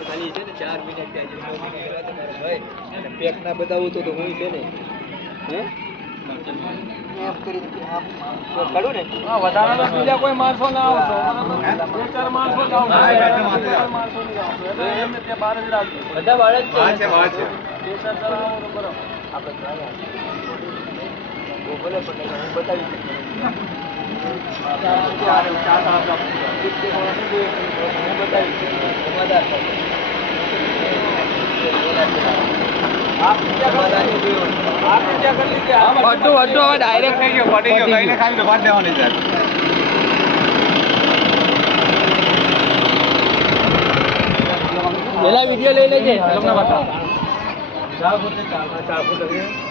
ખાલી છે ને 4 મિનિટ પેક ના બતાવું તો હું છે ને હે એમ કરી કાઢું ને હા વધારાનો બીજા કોઈ માણસો ના આવતો બે ચાર માણસો જ આવતો એમને ત્યાં બહાર જ રાખજો બધા બહાર જ છે બે ચાર આવો તો બરાબર આપણે બોલે પણ હું બતાવી ડાયરેક્ટ થઈ ગયો પડી ગયો કઈને ખાલી તો વાત દેવાની છે પેલા વિડિયો લઈ લેજે તમને બતાવો 4 ફૂટ